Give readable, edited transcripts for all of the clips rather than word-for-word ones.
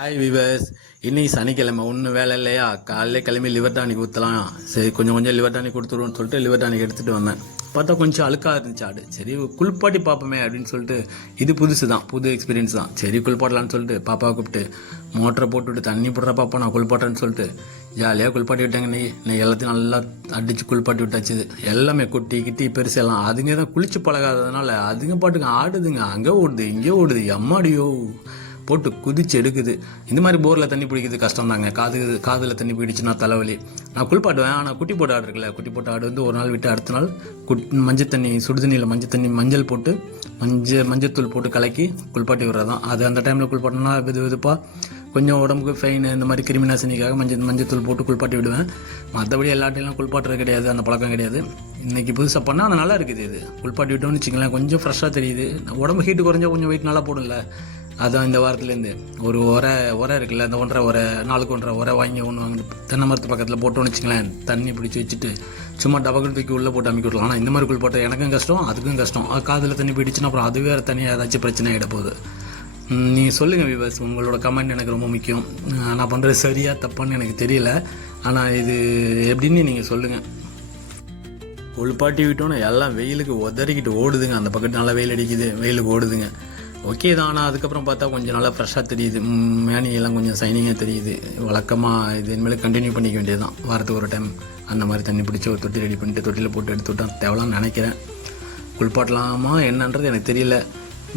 Hi viewers. இன்னைக்கு சனிக்கிழமை ஒன்றும் வேலை இல்லையா, காலையிலே கிளம்பி லிவர் டானிக் ஊற்றலாம், சரி கொஞ்சம் கொஞ்சம் லிவர் டானிக் கொடுத்துருவோன்னு சொல்லிட்டு லிவர் டானிக் எடுத்துகிட்டு வந்தேன். பார்த்தா கொஞ்சம் அழுக்காக இருந்துச்சு ஆடு. சரி குளிப்பாட்டி பார்ப்போமே அப்படின்னு சொல்லிட்டு, இது புதுசு தான், புது எக்ஸ்பீரியன்ஸ் தான். சரி குளிப்பாட்டலான்னு சொல்லிட்டு பாப்பாவை கூப்பிட்டு மோட்டரை போட்டுவிட்டு தண்ணி போடுற பாப்பா நான் குளிப்பாட்டேன்னு சொல்லிட்டு ஜாலியாக குளிப்பாட்டி விட்டாங்க. நீ எல்லாத்தையும் நல்லா அடித்து குளிப்பாட்டி விட்டாச்சு. எல்லாமே கொட்டி கிட்டி பெருசு எல்லாம் அதுங்க தான் குளிச்சு பழகாததுனால அதுங்க பாட்டுக்கு ஆடுதுங்க. அங்கே ஓடுது இங்கே ஓடுது, எம்மாடியோ போட்டு குதிச்சு எடுக்குது. இந்த மாதிரி போரில் தண்ணி பிடிக்கிறது கஷ்டம் தாங்க. காதில் தண்ணி பிடிச்சுன்னா தலைவலி. நான் குளிப்பாட்டுவேன், ஆனால் குட்டி போட்டு ஆடு இருக்குல்ல, குட்டி போட்டு ஆடு வந்து ஒரு நாள் விட்டு அடுத்த நாள் மஞ்சள் தண்ணி, சுடுதண்ணியில் மஞ்சள் போட்டு மஞ்சத்தூள் போட்டு கலக்கி குளிப்பாட்டி விடுறதான். அது அந்த டைமில் குளிப்பாட்டினா வெதுப்பாக கொஞ்சம் உடம்புக்கு ஃபைன், இந்த மாதிரி கிருமி நாசினிக்காக மஞ்சத்தூள் போட்டு குளிப்பாட்டி விடுவேன். மற்றபடி எல்லாட்டையும் குளிப்பாட்டுறது கிடையாது, அந்த பழக்கம் கிடையாது. இன்றைக்கி புதுசாக பண்ணால் ஆனால் நல்லா இருக்குது. இது குளிப்பாட்டி விட்டோம்னு வச்சுங்களேன், கொஞ்சம் ஃப்ரெஷ்ஷாக தெரியுது. உடம்பு ஹீட்டு குறைஞ்சா கொஞ்சம் வெயிட் நல்லா போடல. அதான் இந்த வாரத்துலேருந்து ஒரு உரை இருக்குல்ல, அந்த நாளுக்கு உரை வாங்கி ஒன்று தென்னை மரத்து பக்கத்தில் போட்டோன்னு வச்சுங்களேன், தண்ணி பிடிச்சி வச்சுட்டு சும்மா டபக்குன்னு தூக்கி உள்ளே போட்டு அமைக்க விடலாம். ஆனால் இந்த மாதிரி குளிப்பாட்ட எனக்கும் கஷ்டம், அதுக்கும் கஷ்டம். காதில் தண்ணி பிடிச்சுன்னா அப்புறம் அது வேறு தனியாக ஏதாச்சும் பிரச்சனை ஆகிட போகுது. நீங்கள் சொல்லுங்கள் விவர்ஸ், உங்களோட கமெண்ட் எனக்கு ரொம்ப முக்கியம். நான் பண்ணுறது சரியாக தப்பான்னு எனக்கு தெரியல, ஆனால் இது எப்படின்னு நீங்கள் சொல்லுங்கள். குளிப்பாட்டி விட்டோன்னு எல்லாம் வெயிலுக்கு உதறிக்கிட்டு ஓடுதுங்க. அந்த பக்கத்து நல்லா வெயில் அடிக்குது, வெயிலுக்கு ஓடுதுங்க. ஓகே தான். ஆனால் அதுக்கப்புறம் பார்த்தா கொஞ்சம் நல்லா ஃப்ரெஷ்ஷாக தெரியுது, மேனியெல்லாம் கொஞ்சம் சைனிங்காக தெரியுது. வழக்கமாக இது இனிமேல் கண்டினியூ பண்ணிக்க வேண்டியது தான். வாரத்துக்கு ஒரு டைம் அந்த மாதிரி தண்ணி பிடிச்சி ஒரு தொட்டி ரெடி பண்ணிட்டு தொட்டியில் போட்டு எடுத்து விட்டா தேவலான்னு நினைக்கிறேன். குளிப்பாட்டலாமா என்னன்றது எனக்கு தெரியல.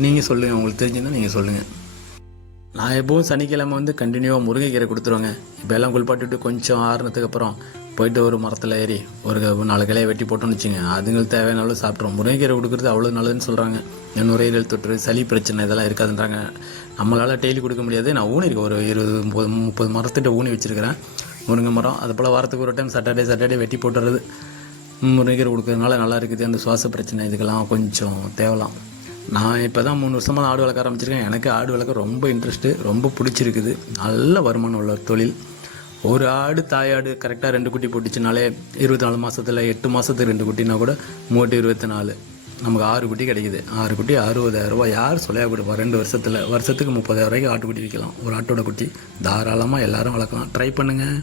நீங்கள் சொல்லுங்கள், உங்களுக்கு தெரிஞ்சுருந்தால் நீங்கள் சொல்லுங்கள். நான் எப்போவும் சனிக்கிழமை வந்து கண்டினியூவாக முருங்கைக்கீரை கொடுத்துருவேங்க. இப்போ எல்லாம் குளிப்பாட்டிட்டு கொஞ்சம் ஆறுனதுக்கு அப்புறம் போயிட்டு ஒரு மரத்தில் ஏறி ஒரு 4 கிளையை வெட்டி போட்டோன்னு வச்சுங்க, அதுங்களுக்கு தேவையான அளவு சாப்பிட்றோம். முருங்கைக்கீரை கொடுக்குறது அவ்வளோ நல்லதுன்னு சொல்கிறாங்க. நுரையீரல் தொற்று, சளி பிரச்சனை இதெல்லாம் இருக்காதுன்றாங்க. நம்மளால் டெய்லி கொடுக்க முடியாது. நான் ஊனிருக்கேன், ஒரு 20-30 மரத்திட்ட ஊனி வச்சுருக்கிறேன் முருங்கை மரம். அது போல் வாரத்துக்கு ஒரு டைம் சாட்டர்டே வெட்டி போட்டுறது. முருங்கைக்கீரை கொடுக்குறதுனால நல்லா இருக்குது. அந்த சுவாச பிரச்சனை இதுக்கெல்லாம் கொஞ்சம் தேவலாம். நான் இப்போ தான் 3 வருஷமாக ஆடு வளர்க்க ஆரம்பிச்சிருக்கேன். எனக்கு ஆடு வளர்க்க ரொம்ப இன்ட்ரெஸ்ட்டு, ரொம்ப பிடிச்சிருக்குது. நல்ல வருமானம் உள்ள தொழில். ஒரு ஆடு தாயாடு கரெக்டாக 2 குட்டி போட்டுச்சுனாலே 24 மாதத்தில் 8 மாதத்துக்கு 2 குட்டினா கூட 324 நமக்கு 6 குட்டி கிடைக்குது. 6 குட்டி 60,000 ரூபா. யார் சொல்லையா கொடுப்பா? 2 வருஷத்துக்கு 30,000 ரூபாய்க்கு ஆட்டுக்குட்டி விற்கலாம். ஒரு ஆட்டோட குட்டி தாராளமாக எல்லோரும் வளர்க்கலாம். ட்ரை பண்ணுங்கள்.